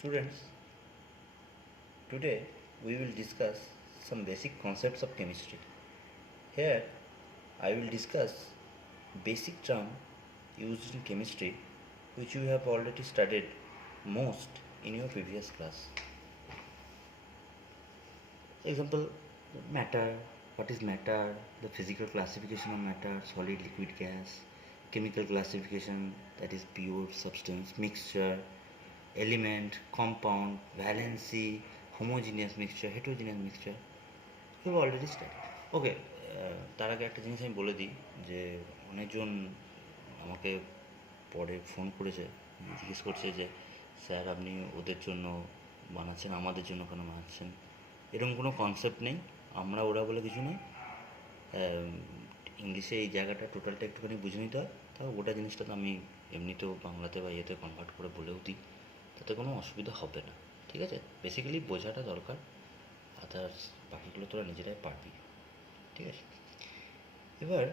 Students, today we will discuss some basic concepts of chemistry. Here I will discuss basic term used in chemistry which you have already studied most in your previous class. Example, matter, what is matter, the physical classification of matter, solid, liquid, gas, chemical classification, that is pure substance, mixture, element, compound, valency, homogeneous mixture, heterogeneous mixture, we have already studied. ওকে, তার আগে একটা জিনিস আমি বলে দিই যে অনেকজন আমাকে পরে ফোন করেছে, জিজ্ঞেস করছে যে স্যার আপনি ওদের জন্য বানাচ্ছেন, আমাদের জন্য কেন বানাচ্ছেন? এরকম কোনো কনসেপ্ট নেই, আমরা ওরা বলে কিছু নেই। ইংলিশে এই জায়গাটা টোটালটা একটুখানি বুঝে নিতে হয়, তাও গোটা জিনিসটা তো আমি এমনিতেও বাংলাতে বা ইয়েতে কনভার্ট করে বলেও দিই, তাতে কোনো অসুবিধা হবে না, ঠিক আছে? বেসিক্যালি বোঝাটা দরকার, আদার্স বাকিগুলো তোরা নিজেরাই পারবি, ঠিক আছে? এবার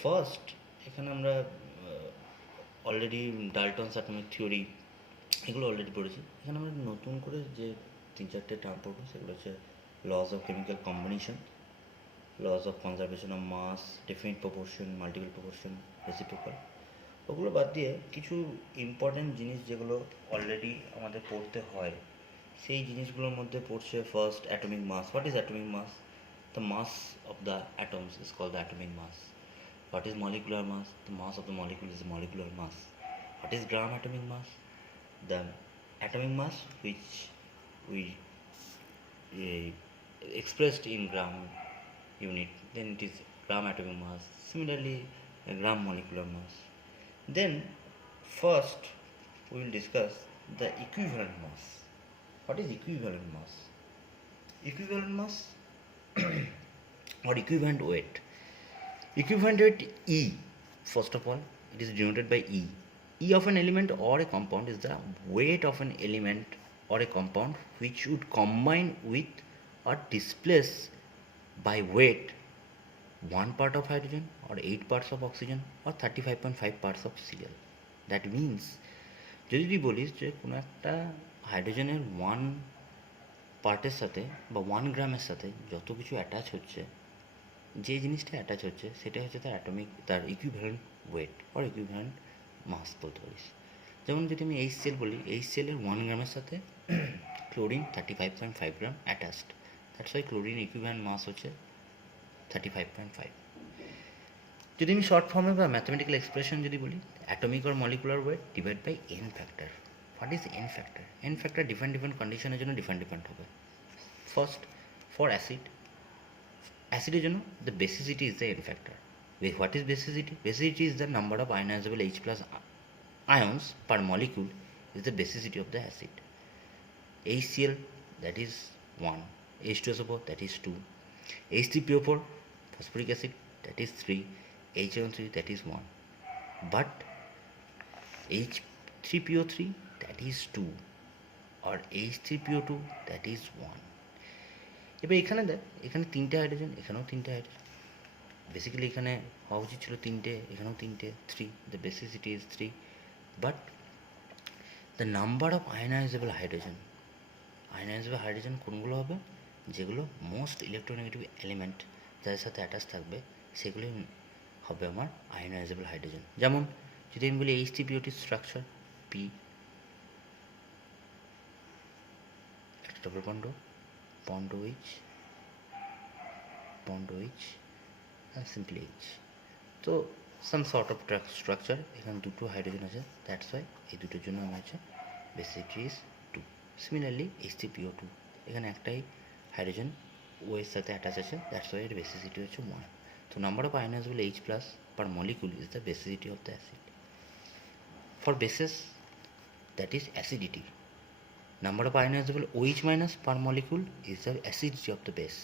ফার্স্ট এখানে আমরা অলরেডি ডাল্টনস অ্যাটমিক থিওরি এগুলো অলরেডি পড়েছি। এখানে আমরা নতুন করে যে তিন চারটে টার্ম পড়বো সেগুলো হচ্ছে laws of chemical combination, laws of conservation of mass, definite proportion, multiple proportion, reciprocal. ওগুলো বাদ দিয়ে কিছু ইম্পর্ট্যান্ট জিনিস যেগুলো অলরেডি আমাদের পড়তে হয়, সেই জিনিসগুলোর মধ্যে পড়ছে first atomic mass. What is atomic mass? The mass of the atoms is called the atomic mass. What is molecular mass? The mass of the molecule is the molecular mass. What is gram atomic mass? The atomic mass which we expressed in gram unit, then it is gram atomic mass. Similarly, a gram molecular mass. Then first we will discuss the equivalent mass. What is equivalent mass? Equivalent mass or equivalent weight. Equivalent weight E, first of all, it is denoted by E. E of an element or a compound is the weight of an element or a compound which would combine with or displace by weight 1 part of hydrogen or 8 parts of oxygen or 35.5 parts of Cl. That means যদি তুই বলিস যে কোনো একটা হাইড্রোজেনের 1 পার্টের সাথে বা 1 গ্রামের সাথে যত কিছু অ্যাটাচ হচ্ছে, যে জিনিসটা অ্যাটাচ হচ্ছে সেটা হচ্ছে তার অ্যাটমিক, তার ইকুইভ্যালেন্ট ওয়েট অর ইকুইভ্যালেন্ট মাস বলতে পারিস। যেমন যদি আমি HCl বলি, HCl-এর 1 গ্রামের সাথে ক্লোরিন 35.5 গ্রাম attached, that's why chlorine equivalent mass হচ্ছে 35.5। যদি আমি শর্ট ফর্মে বা ম্যাথমেটিক্যাল এক্সপ্রেশন যদি বলি, atomic or molecular weight divide by n factor. What is n factor? N factor different কন্ডিশনের জন্য ডিফারেন্ট হবে। ফার্স্ট, ফর অ্যাসিডের জন্য the basicity is the n factor. What is basicity? Basicity is the number of ionizable H plus ions per molecule is the basicity of the acid. HCl, that is 1, H2SO4, that is 2, H3PO4, phosphoric acid, that is 3, HNO3, that is 1, but H3PO3, that is 2, or H3PO2, that is 1. এবার এখানে দেখ, এখানে 3টে hydrogen, এখানেও 3টে hydrogen. Basically এখানে হওয়া উচিত ছিল 3টে, এখানেও 3টে, 3, the basicity is 3, but the number of ionizable hydrogen কোনগুলো হবে? যেগুলো মোস্ট ইলেকট্রোনেগেটিভ এলিমেন্ট যাদের সাথে অ্যাটাচ থাকবে সেগুলোই হবে আমার আয়নাইজেবল হাইড্রোজেন। যেমন যদি আমি বলি H3PO2 স্ট্রাকচার, পি, একটা double bond OH and simply H. তো some sort of structure, এখানে দুটো হাইড্রোজেন আছে, দ্যাটস ওয়াই এই দুটোর জন্য আমার আছে বেসিসিটি ইজ 2। সিমিলারলি H3PO2, এখানে একটাই হাইড্রোজেন ও এর সাথে অ্যাটাচ আছে, দ্যাটস ওয়াই এর বেসিসিটি হচ্ছে 1। তো number of ionizable H plus per molecule is the basicity of the acid. For bases, that is acidity, number of ionizable OH minus per molecule is the acidity of the base.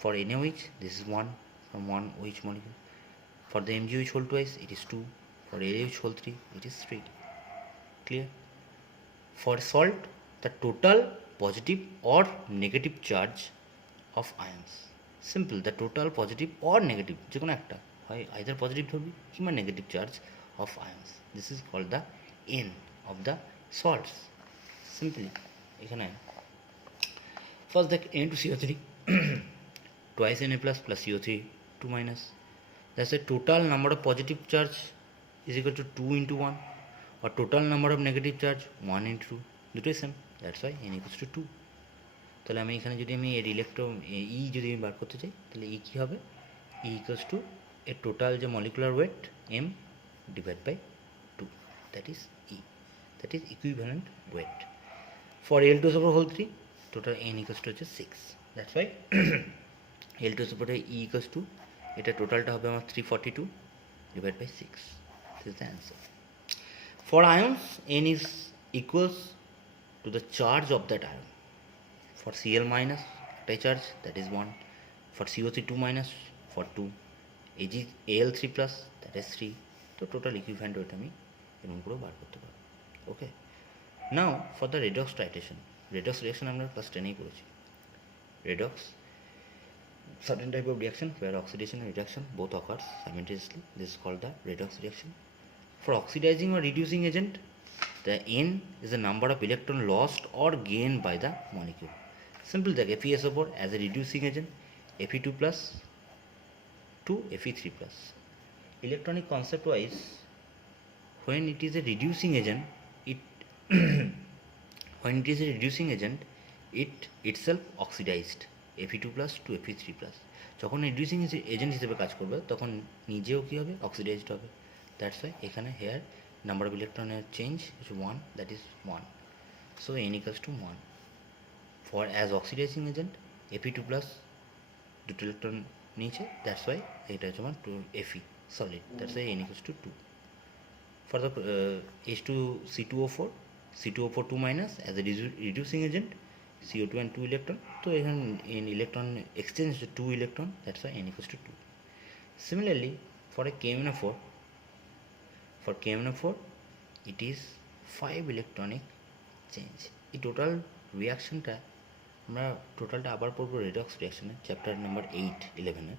For NaOH, this is 1 from 1 OH molecule. For the MgOH whole twice, it is 2. For LaOH whole 3, it is 3. Clear? For salt, the total positive or negative charge of ions. Simple, the total positive or negative, যে কোনো একটা হয়, either positive ধরবি কিংবা negative charge of ions. This is called the N of the salts. Simply এখানে first the Na2CO3 twice Na plus plus CO3 2 minus, that's the total number of positive charge is equal to 2 into 1, or total number of negative charge 1 into 2, দুটোই same, that's why n equals to 2. তাহলে আমি এখানে যদি আমি এর ই যদি আমি বার করতে চাই তাহলে ই কী হবে, ই ইকুয়ালস টু এর টোটাল যে molecular weight M divide by 2, that is E, that is equivalent weight for L two super whole 3, total n equals to হচ্ছে 6, that's why L two super E equals to, এটা টোটালটা হবে আমার 342 divide by 6, this is the answer. For ions, n is equals to the charge of that ion. For Cl minus, একটাই charge, that is 1. For CO3 2 minus, for 2. Al3 plus, that is 3. তো total equivalent ওইটা আমি এরকম করে বার করতে পারবো. Okay, now for the redox titration. Redox reaction আমরা ক্লাস 10-এই পড়েছি. Redox, certain type of reaction where oxidation and reduction both occurs simultaneously. This is called the redox reaction. For oxidizing or reducing agent, the N is the number of electron lost or gained by the molecule. Simple that FeSO4 as a reducing agent, Fe2 plus to Fe3 plus. Electronic concept wise, when it is a reducing agent, it itself oxidized Fe2 plus to Fe3 plus. যখন reducing agent হিসেবে কাজ করবে তখন নিজেও কী হবে, oxidised হবে. That's why এখানে hair number of ইলেকট্রনের change is 1, that is 1. So n equals to 1. For as oxidising agent Fe2 plus দুটো ইলেকট্রন নিয়েছে, দ্যাটস ওয়াই এটা হচ্ছে আমার Fe solid, that's why n equals to 2. For the H2CO4 2 minus as a reducing agent, CO2 and 2 electron. So in electron exchange 2 electron, that's why n equals to 2. Similarly, for a KMnO4, it is 5 electronic change. এই total রিয়াকশনটা আমরা টোটালটা আবার পড়বো redox রিয়াকশনে, chapter number 8-11-এ.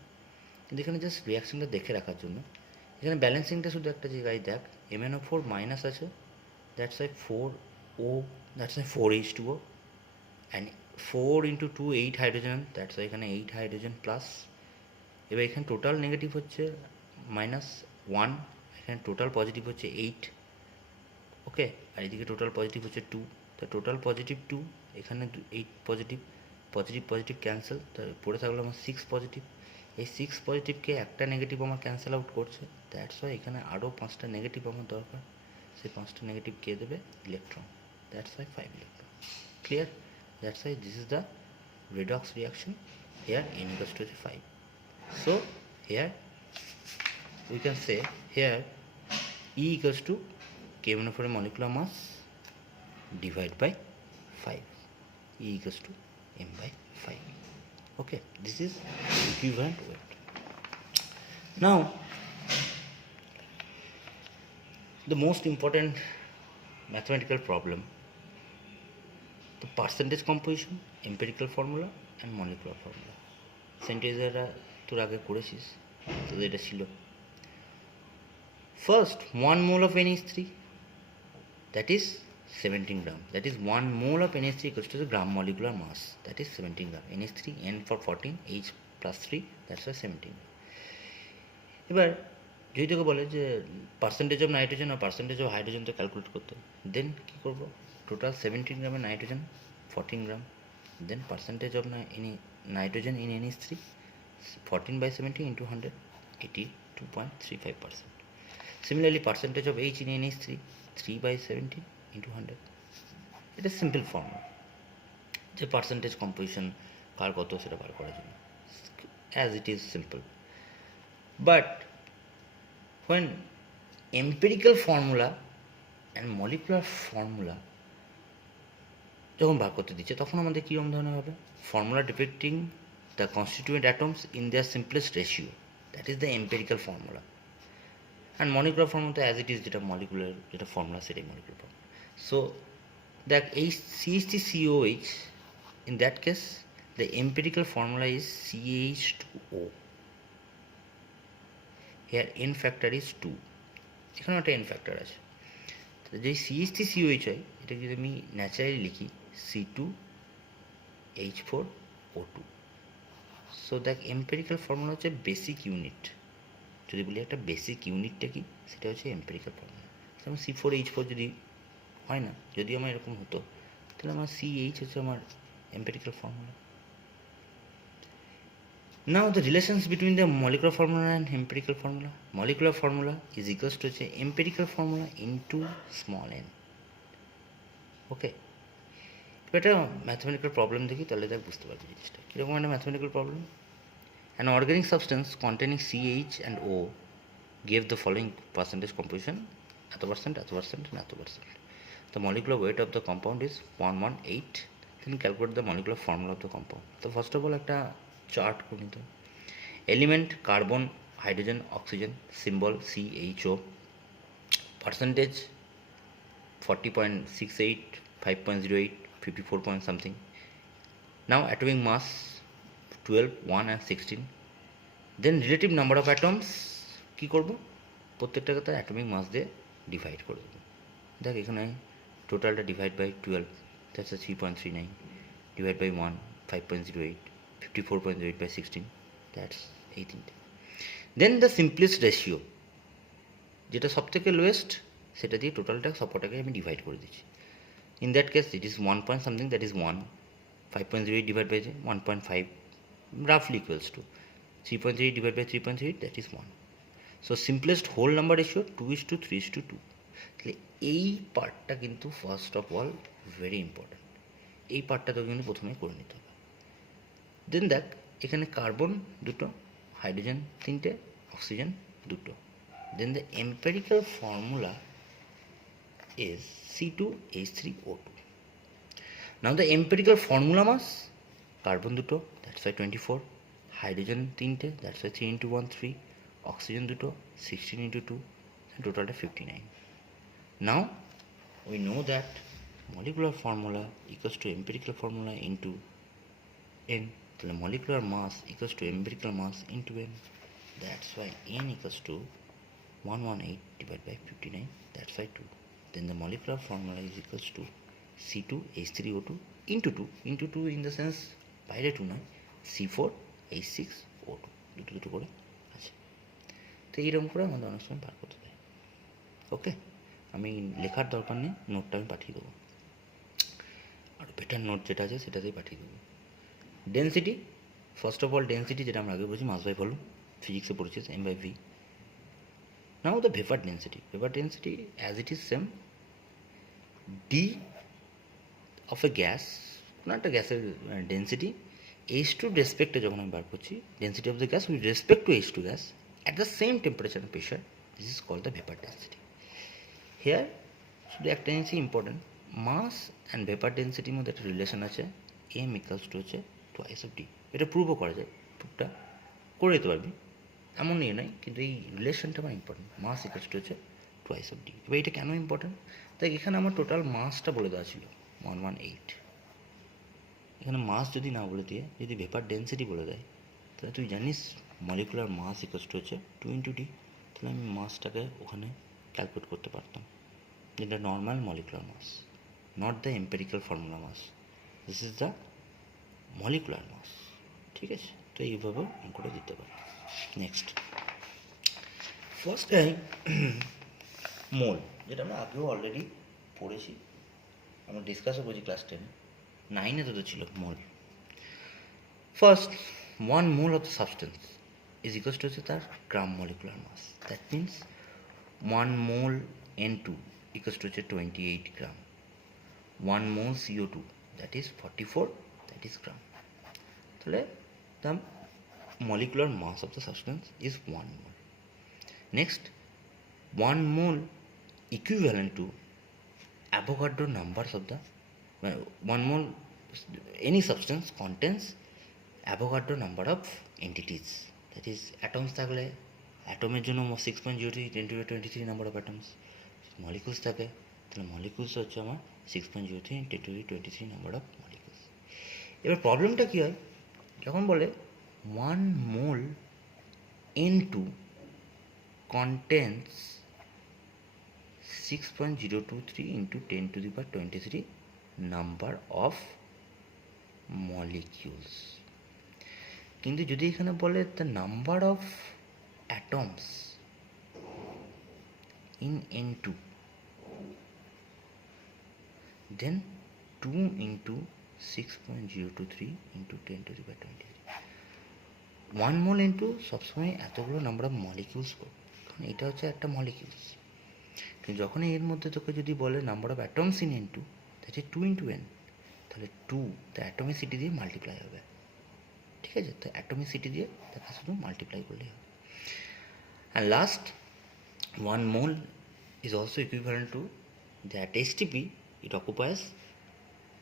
কিন্তু এখানে just রিয়াকশনটা দেখে রাখার জন্য এখানে ব্যালেন্সিংটা শুধু একটা জায়গায় দেখ, MnO4 মাইনাস আছে, that's why 4O, that's why 4H2O, and 4 into 2 8 hydrogen, that's why এখানে 8 হাইড্রোজেন প্লাস. এবার এখানে টোটাল নেগেটিভ হচ্ছে -1, এখানে টোটাল পজিটিভ হচ্ছে 8, ওকে, আর এদিকে টোটাল পজিটিভ হচ্ছে 2, তো টোটাল পজিটিভ 2, এখানে 8 পজিটিভ ক্যান্সেল, তো পড়ে থাকলো আমার 6 পজিটিভ. এই 6 পজিটিভকে একটা নেগেটিভ আমার ক্যান্সেল আউট করছে, দ্যাটস ওয়াই এখানে আরও 5টা নেগেটিভ আমার দরকার. সেই 5টা নেগেটিভ কে দেবে, electron, that's why 5 electron. Clear? That's why this is the redox reaction. Here n equals to 5. So here we can say here E equals to KMnO4 molecular mass divided by 5. E equals to m by 5. Okay, this is equivalent weight. Now the most important mathematical problem, the percentage composition, empirical formula and molecular formula. সেন্টেজেরা তোর আগে করেছিস, তোদের এটা ছিল. First, 1 mole of NH3, that is 17 gram. That is 1 mole of NH3 equals to the gram molecular mass, that is 17 gram. NH3, N for 14, H plus 3, that's why 17. এবার যদি তোকে বলে যে পার্সেন্টেজ অফ নাইট্রোজেন আর percentage of hydrogen তো calculate করতে, then কী করবো, টোটাল 17 গ্রামের nitrogen 14 gram, then percentage of nitrogen in NH3, 14 by 17 into 100, 82.35%. Similarly, percentage of H in NH3, 3 by 17 into 100. It is simple formula. যে percentage composition কার কত সেটা বার করার জন্য, as it is simple. But when empirical formula and molecular formula যখন বার করতে দিচ্ছে তখন আমাদের কীরকম ধরনের হবে, formula depicting the constituent atoms in their simplest ratio, that is the empirical formula. And molecular formula তো অ্যাজ ইট ইজ যেটা মলিকুলার যেটা ফর্মুলা সেটাই molecular formula. So that CH3COH, in that case the empirical formula is CH2O. Here n factor is 2, এখানেও একটা N factor আছে, যদি CH3COH হয়, এটাকে যদি আমি ন্যাচারালি লিখি C2H4O2। সো দেখ এম্পেরিক্যাল ফর্মুলা হচ্ছে বেসিক ইউনিট। যদি বলি একটা বেসিক ইউনিটটা কি, সেটা হচ্ছে এম্পেরিক্যাল ফর্মুলা। যেমন C4H4 যদি হয় না, যদি আমার এরকম হতো, তাহলে আমার CH হচ্ছে আমার empirical formula. Now the relations between the molecular formula and empirical formula. Molecular formula is equals to empirical formula into small n. ওকে, এটা ম্যাথমেটিক্যাল প্রবলেম দেখি, তাহলে দেখ বুঝতে পারবি জিনিসটা কীরকম একটা mathematical problem. An organic substance containing CH and O gave the following percentage composition: এত পার্সেন্ট, এত পার্সেন্ট, and এত percent. The molecular weight of the compound is 118. Then calculate the molecular formula of the compound. তো first of all একটা chart করে নিতে। Element carbon, hydrogen, oxygen, symbol CHO, percentage 40.68, 5.08, 54 point something. Now atomic mass 12, 1 and 16. Then relative number of atoms কী করবো, প্রত্যেকটাকে তার atomic মাস দিয়ে divide করে দেবো। দেখ এখানে টোটালটা divide by 12, that's 3.39, divide by 1, 5.08, 54.08 by 16, that's এই তিনটে। দেন দ্য সিম্পলেস্ট রেশিও, যেটা সব থেকে লোয়েস্ট, সেটা দিয়ে টোটালটা সবকটাকে আমি ডিভাইড করে দিচ্ছি। In that case it is 1 point something, that is 1, 5.08 divide by 1.5 রাফলি equals to 3.3 divide by 3.3, that is 1. So simplest whole number ratio 2:3:2. তাহলে এই পার্টটা কিন্তু first of all very important. এই পার্টটা তোকে কিন্তু প্রথমে করে নিতে হবে। দেন দেখ এখানে কার্বন দুটো, হাইড্রোজেন তিনটে, অক্সিজেন দুটো। Then the empirical formula is C2H3O2. Now the empirical formula mass, carbon দুটো, that's why 24, hydrogen তিনটে, that's why 3 into 1 3, oxygen দুটো 16 into 2, and totalটা 59. Now we know that molecular formula equals to empirical formula into n. The molecular mass equals to empirical mass into n. That's why n equals to 118 divided by 59, that's why 2. Then the molecular formula is equals to C2H3O2 into 2, into 2 in the sense বাইরে 2 নয়, C4H6O2, দুটো দুটো করে আছে। তো এইরকম করে আমাদের অনেক সময় বার করতে দেয়। ওকে, আমি লেখার দরকার নেই, নোটটা আমি পাঠিয়ে দেবো, আর বেটার নোট যেটা আছে সেটাতেই পাঠিয়ে দেবো। Density, first of all density, যেটা আমরা আগে বলছি মাস বাই ভলিউম, ফিজিক্সে পড়েছি M/V. Now the vapor density. Vapor density as it is same, d of a gas, কোনো একটা গ্যাসের ডেন্সিটি H2 রেসপেক্টে যখন আমি বার করছি, density of the gas with respect to H2 gas at the same temperature and pressure, this is called the vapor density. Here শুধু একটা জিনিসই important, mass and vapour ডেন্সিটির মধ্যে একটা রিলেশন আছে, m ইকালস টু হচ্ছে টুয়াইস অফ ডি। এটা প্রুভও করা যায়, প্রুভটা করে দিতে পারবি, এমন নিয়ে নয়, কিন্তু এই রিলেশনটা আমার ইম্পর্টেন্ট, মাস ইকালস টু হচ্ছে টুয়াইস অফ ডি। এবার এটা কেন ইম্পর্টেন্ট, তাই এখানে আমার টোটাল মাসটা বলে দেওয়া ছিল 118। এখানে মাস যদি না বলে দিয়ে যদি ভেপার ডেন্সিটি বলে দেয়, তাহলে তুই জানিস মলিকুলার মাস ইকালস টু হচ্ছে 2 into d। তাহলে আমি মাসটাকে ওখানে ক্যালকুলেট করতে পারতাম, যেটা normal molecular mass, not the empirical formula mass, this is the molecular mass. ঠিক আছে, তো এইভাবে অঙ্কটা দিতে পারি। নেক্সট, ফার্স্ট টাইম মোল, যেটা আমরা আগেও অলরেডি পড়েছি, আমরা ডিসকাসও করেছি ক্লাস 9-এ তো ছিল mole. First 1 mole of the substance is equals to হচ্ছে তার গ্রাম molecular mass, that means 1 mole N2 equals to হচ্ছে 28 গ্রাম, 1 mole CO2 that is 44, that is গ্রাম। তাহলে the molecular mass of the substance is 1 mole. Next, 1 mole equivalent to Avogadro numbers of the 1 mole, any substance contains Avogadro number of entities, that is atoms থাকলে অ্যাটমের জন্য 6.03 × 10^23 number of atoms, molecules থাকে তাহলে molecules হচ্ছে আমার 6.03 × 10^23 number of molecules. এবার প্রবলেমটা কী হয়, যখন বলে 1 mole N2 contains 6.023 into 10 to the power 23 number of molecules. কিন্তু যদি এখানে বলে the number of atoms in N2, then 2 into 6.023 into 10 to the power 23. 1 mole into সবসময় এতগুলো নাম্বার অফ মলিকিউলস, কারণ এটা হচ্ছে একটা মলিকিউলস। কিন্তু যখন এর মধ্যে তোকে যদি বলে number of atoms in N2, that is 2 into n, তাহলে 2 দ্য অ্যাটমিসিটি দিয়ে মাল্টিপ্লাই হবে। ঠিক আছে, তো অ্যাটমিসিটি দিয়ে তাকে শুধু মাল্টিপ্লাই করলেই হবে। And last, 1 mole is also equivalent to that STP, it occupies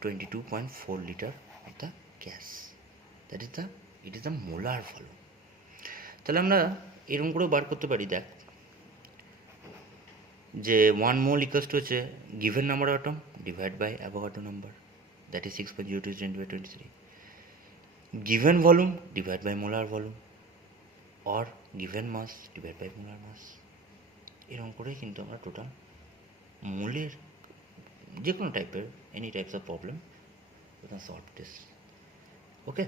22.4 liter of the gas. That is it is the molar volume. তাহলে আমরা এরকম করেও বার করতে পারি, দেখ যে 1 mole equals to হচ্ছে given number of atom divided by Avogadro number, that is 6.02 into 23. Given volume divided by molar volume, or given mass divided by molar mass. এরকম করেই কিন্তু আমরা টোটাল মোলের যে কোনো টাইপের any types of problem with solve this. Okay,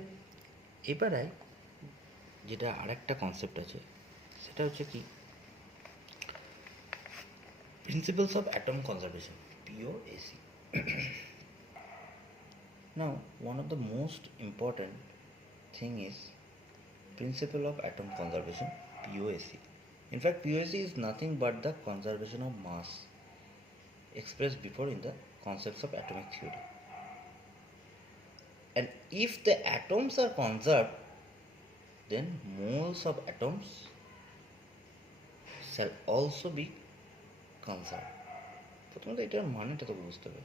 এবারে যেটা আরেকটা কনসেপ্ট আছে সেটা হচ্ছে কি principals of atom conservation, POAC. Now, one of the most important thing is principle of atom conservation, POAC. In fact, POAC is nothing but the conservation of mass expressed before in the concepts of atomic theory. And if the atoms are conserved, then moles of atoms shall also be conserved. প্রথমত এটার মানেটা তো বুঝতে হবে।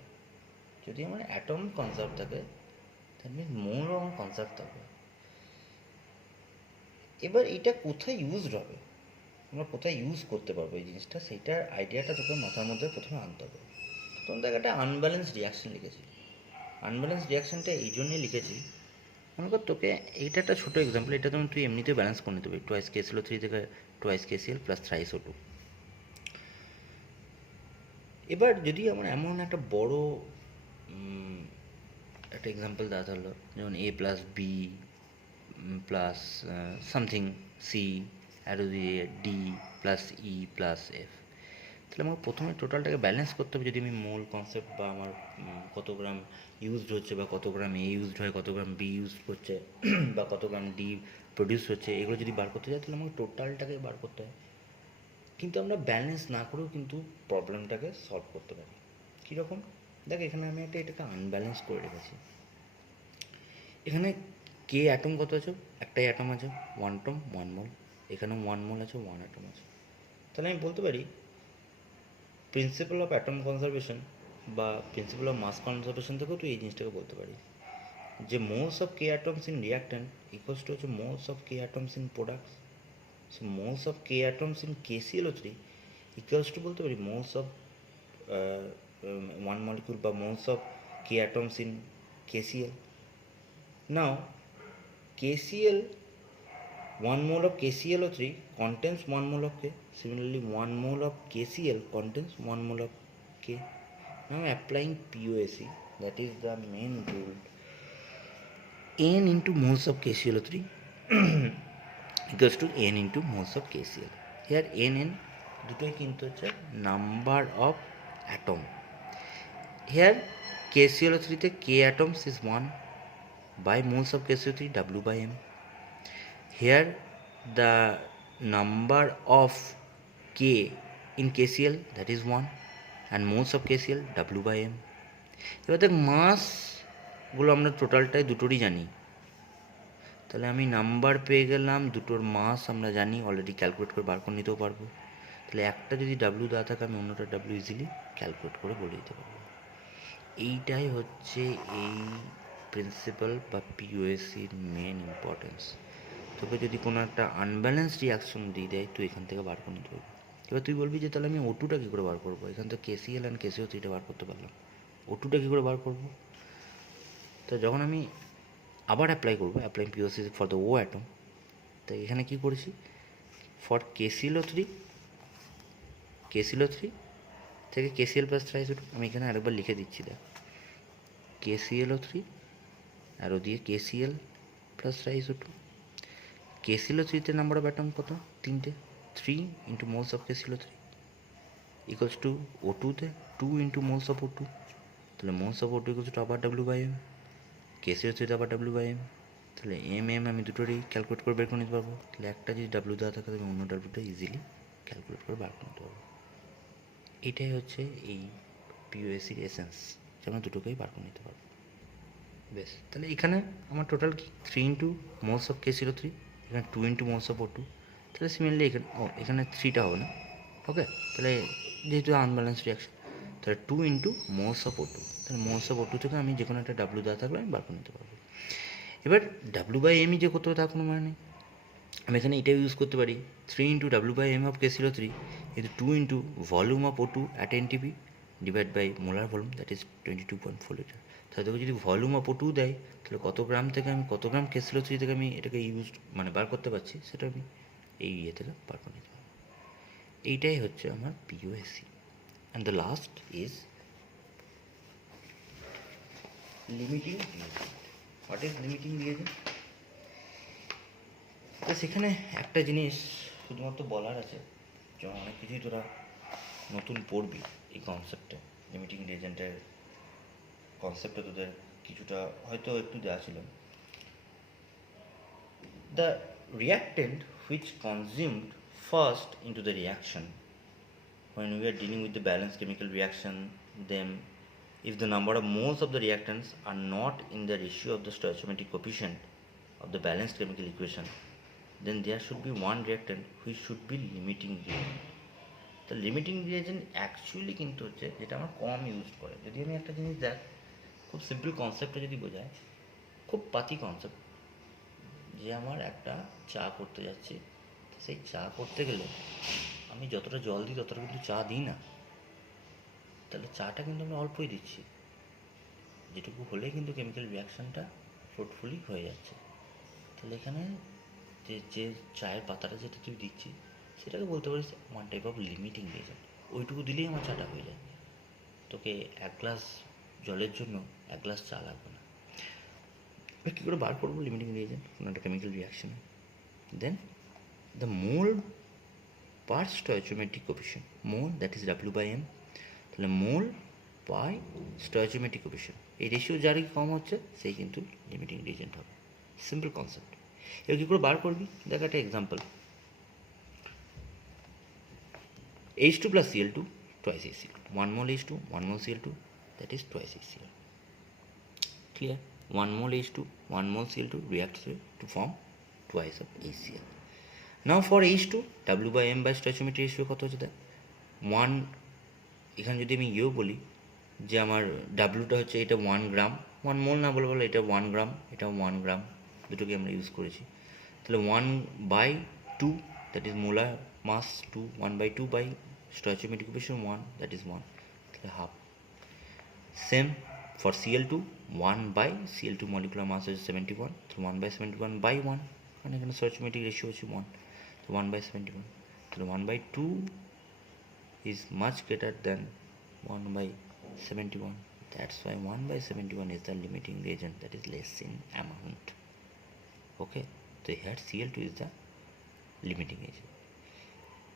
যদি আমার atom conserve থাকে, that means মোলও আমার কনজার্ভ থাকবে। এবার এটা কোথায় ইউজড হবে, আমরা কোথায় ইউজ করতে পারবো এই জিনিসটা, সেইটার আইডিয়াটা তোকে মাথার মধ্যে প্রথমে আনতে হবে। প্রথম দেখ, একটা আনব্যালেন্স রিয়াকশান লিখেছি। আনব্যালেন্স রিয়াকশানটা এই জন্যই লিখেছি, মনে কর তোকে এইটা একটা ছোটো এক্সাম্পল, এটা তুমি তুই এমনিতে ব্যালেন্স করে নিতে পারবি। 2 KCl3 থেকে 2 KCl প্লাস 3 SO2। এবার যদি আমার এমন একটা বড় একটা এক্সাম্পল দেওয়া হলো, যেমন A plus B plus something C আরও দিয়ে D plus E plus F, তাহলে আমাকে প্রথমে টোটালটাকে ব্যালেন্স করতে হবে। যদি আমি মোল কনসেপ্ট বা আমার কত গ্রাম ইউজড হচ্ছে বা কত গ্রাম A ইউজড হয়, কত গ্রাম B ইউজ করছে বা কত গ্রাম D প্রডিউস হচ্ছে, এগুলো যদি বার করতে যাই তাহলে আমাকে টোটালটাকে বার করতে হয়। কিন্তু আমরা ব্যালেন্স না করেও কিন্তু প্রবলেমটাকে সলভ করতে পারি। কীরকম দেখ, এখানে আমি এটাকে আনব্যালেন্স করে রেখেছি। এখানে কে অ্যাটম কত আছে, একটাই অ্যাটম আছে, 1 atom 1 mole। এখানেও 1 mole আছে, 1 atom আছে। তাহলে আমি বলতে পারি প্রিন্সিপাল অফ অ্যাটম কনজারভেশন বা প্রিন্সিপাল অফ মাস কনজারভেশন থেকেও তুই এই জিনিসটাকে বলতে পারি যে moles of K atoms in reactant equals to হচ্ছে moles of K atoms in products. So moles of K atoms in KClO3 equals to বলতে পারি মোলস অফ 1 molecule বা moles of K atoms in KCl. Now KCl, 1 mole of KClO3 contains 1 mole of K. Similarly, 1 mole of KCl contains 1 mole of K. Now applying POAC, that is the main rule. N into moles of KClO3 equals to N into moles of KCl. Here N দুটোই কিন্তু হচ্ছে number of atom. Here KClO3 তে K atoms is 1 by moles of KClO3 W by M. Here the number of K in KCl, that is 1, and moles of KCl W by M. এবার দেখ মাসগুলো আমরা টোটালটাই দুটোরই জানি, তাহলে আমি number পেয়ে গেলাম, দুটোর মাস আমরা জানি, অলরেডি ক্যালকুলেট করে বার করে নিতেও পারবো। তাহলে একটা যদি ডাব্লিউ দেওয়া থাকে আমি অন্যটা ডাব্লিউ ইজিলি ক্যালকুলেট করে বলে দিতে পারবো। এইটাই হচ্ছে এই প্রিন্সিপাল বা পিওএসির মেন ইম্পর্টেন্স। তোকে যদি কোনো একটা আনব্যালেন্স রিয়াকশন দিয়ে দেয় তুই এখান থেকে বার করে নিতে পারবি। এবার তুই বলবি যে তাহলে আমি O2টা কী করে বার করবো, এখান থেকে KCl অ্যান্ড KCO3টা বার করতে পারলাম, O2টা কী করে বার করবো? তো যখন আমি আবার অ্যাপ্লাই করবো, apply POC for the O atom, তো এখানে কী করেছি, ফর KClO3 থেকে KCl প্লাস ট্রাইসোটু, আমি এখানে আরেকবার লিখে দিচ্ছি, দেখ KClO3 অ্যারো দিয়ে KCl প্লাস ট্রাইসোটু। KClO3-তে নাম্বার অফ অ্যাটম কত? 3টে, 3 into moles of KClO3 equals to O2-তে 2 ইন্টু মোলস অফ O2, তাহলে moles of O2 equals to আবার W/M, KClO3-তে আবার W/M, তাহলে আমি দুটোরই ক্যালকুলেট করে বের করে নিতে পারবো। তাহলে একটা যদি ডাব্লিউ দেওয়া থাকে তাহলে অন্য ডাব্লিউটা ইজিলি ক্যালকুলেট করে বার করে নিতে পারবো। এটাই হচ্ছে এই পিওএসির এসেন্স, যে আমরা দুটোকেই বার করে নিতে পারবো। বেশ, তাহলে এখানে আমার টোটাল কি 3 ইন্টু মোলস অফ KClO3, এখানে 2 ইন্টু মোলস অফ O2, তাহলে সিমিলারলি এখানে 3টা হবে না, ওকে। তাহলে যেহেতু আনব্যালেন্স রিয়াকশন, তাহলে 2 ইন্টু মোলস অফ O2, তাহলে মোলস অফ O2 থেকে আমি যে কোনো একটা ডাব্লিউ দেওয়া থাকলে আমি বার করে নিতে পারবো। এবার W/M যে কত তার কোনো মানে নেই, আমি এখানে এটাও ইউজ করতে পারি 3 ইন্টু W/M অফ KClO3 কিন্তু 2 into volume of O2 at NTP divide by molar volume, that is 22.4 litre. তাহলে তোকে যদি ভলিউম অফ O2 দেয়, তাহলে কত গ্রাম থেকে আমি কত গ্রাম KClO3 থেকে আমি এটাকে ইউজ বার করতে পারছি, সেটা আমি এই থেকে বার করে নিতে পারবো। এইটাই হচ্ছে আমার POAC. And the last is limiting reagent. What is limiting reagent? তো সেখানে একটা জিনিস শুধুমাত্র বলার আছে, যেমন অনেক কিছুই তোরা নতুন পড়বি এই কনসেপ্টে, লিমিটিং রিয়েজেন্টের কনসেপ্টে তোদের কিছুটা হয়তো একটু দেওয়া ছিল। The reactant which consumed first into the reaction when we are dealing with the balanced chemical reaction, then if the number of moles of the reactants are not in the ratio of the stoichiometric coefficient of the balanced chemical equation, then there should be one reactant which should be limiting reagent. তো limiting reagent actually কিন্তু হচ্ছে যেটা আমার কম use করে। যদি আমি একটা জিনিস দেখ, খুব সিম্পল কনসেপ্টে যদি বোঝায়, খুব পাতি কনসেপ্ট, যে আমার একটা চা করতে যাচ্ছি, সেই চা করতে গেলে আমি যতটা জল দিই ততটা কিন্তু চা দিই না, তাহলে চাটা কিন্তু আমরা অল্পই দিচ্ছি, যেটুকু হলেই কিন্তু কেমিক্যাল রিয়াকশানটা ফ্রুটফুলি হয়ে যাচ্ছে। তাহলে এখানে যে চায়ের পাতাটা যেটা তুই দিচ্ছি, সেটাকে বলতে পারিস one type of limiting reagent. ওইটুকু দিলেই আমার চাটা হয়ে যায়, তোকে 1 গ্লাস জলের জন্য 1 গ্লাস চা লাগবে না। এবার কী করে বার করবো লিমিটিং রিয়েজেন্ট কোনো একটা কেমিক্যাল রিয়াকশানে? Then the mole per stoichiometric coefficient, mole that is W/M, তাহলে মোল বাই স্টয়চিওমেট্রিক কোফিশিয়েন্ট, এই রেশিও যারই কম হচ্ছে সেই কিন্তু লিমিটিং রিয়েজেন্ট হবে। Simple concept. এবার কী করে বার করবি? দেখ একটা example, H2 plus Cl2 twice HCl, 1 mole H2 1 mole Cl2, that is twice HCl. Clear? 1 mole H2 1 mole Cl2 reacts to form twice of HCl. Now for H2 W/M by stoichiometry ratio কত হচ্ছে দেখ, 1, এখানে যদি আমি বলি যে আমার ডাব্লুটা হচ্ছে এটা 1 গ্রাম, 1 মোল না বলে এটা 1 গ্রাম, এটা 1 গ্রাম, দুটোকে আমরা ইউজ করেছি। তাহলে 1/2 that is molar mass 2, 1/2 by stoichiometric coefficient 1, that is 1, তাহলে half. Same for Cl2, 1/Cl2 molecular mass is 71, তো 1/71 by 1, কারণ এখানে stoichiometric ratio হচ্ছে 1, তো 1/71, তাহলে 1/2 is much greater than 1/71, that's why 1/71 is the limiting reagent, that is less in amount. Okay, so here Cl2 is the limiting agent.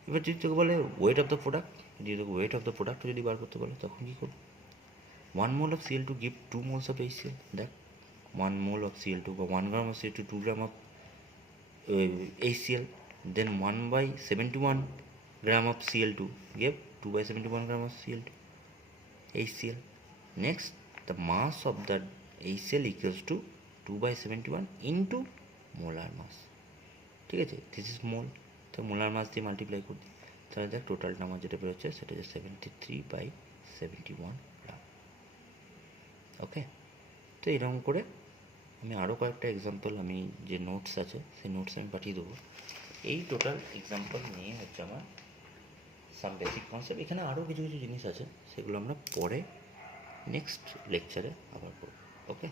এবার যদি তোকে বলে ওয়েট অফ দ্য প্রোডাক্ট, যদি তোকে ওয়েট অফ দ্য প্রোডাক্ট যদি বার করতে বলে, তখন কী করবো? 1 mole of Cl2 give 2 moles of HCl, দেখ 1 mole of Cl2 বা 1 gram of Cl2 2 gram of HCl, then 1/71 gram of Cl2 give 2/71 gram of Cl2 HCl. Next, the mass of the HCl equals to 2/71 into molar mass, ঠিক আছে, this is মোল, তো molar mass দিয়ে multiply করবি, তাহলে দেখ টোটালটা আমার যেটা বেরোচ্ছে সেটা হচ্ছে 73/71 গ্রাম। ওকে, তো এরকম করে আমি আরও কয়েকটা এক্সাম্পল, আমি যে নোটস আছে সেই নোটস আমি পাঠিয়ে দেবো। এই টোটাল এক্সাম্পল নিয়ে হচ্ছে আমার সাম বেসিক কনসেপ্ট। এখানে আরও কিছু কিছু জিনিস আছে, সেগুলো আমরা পরে নেক্সট লেকচারে আবার করব। ওকে।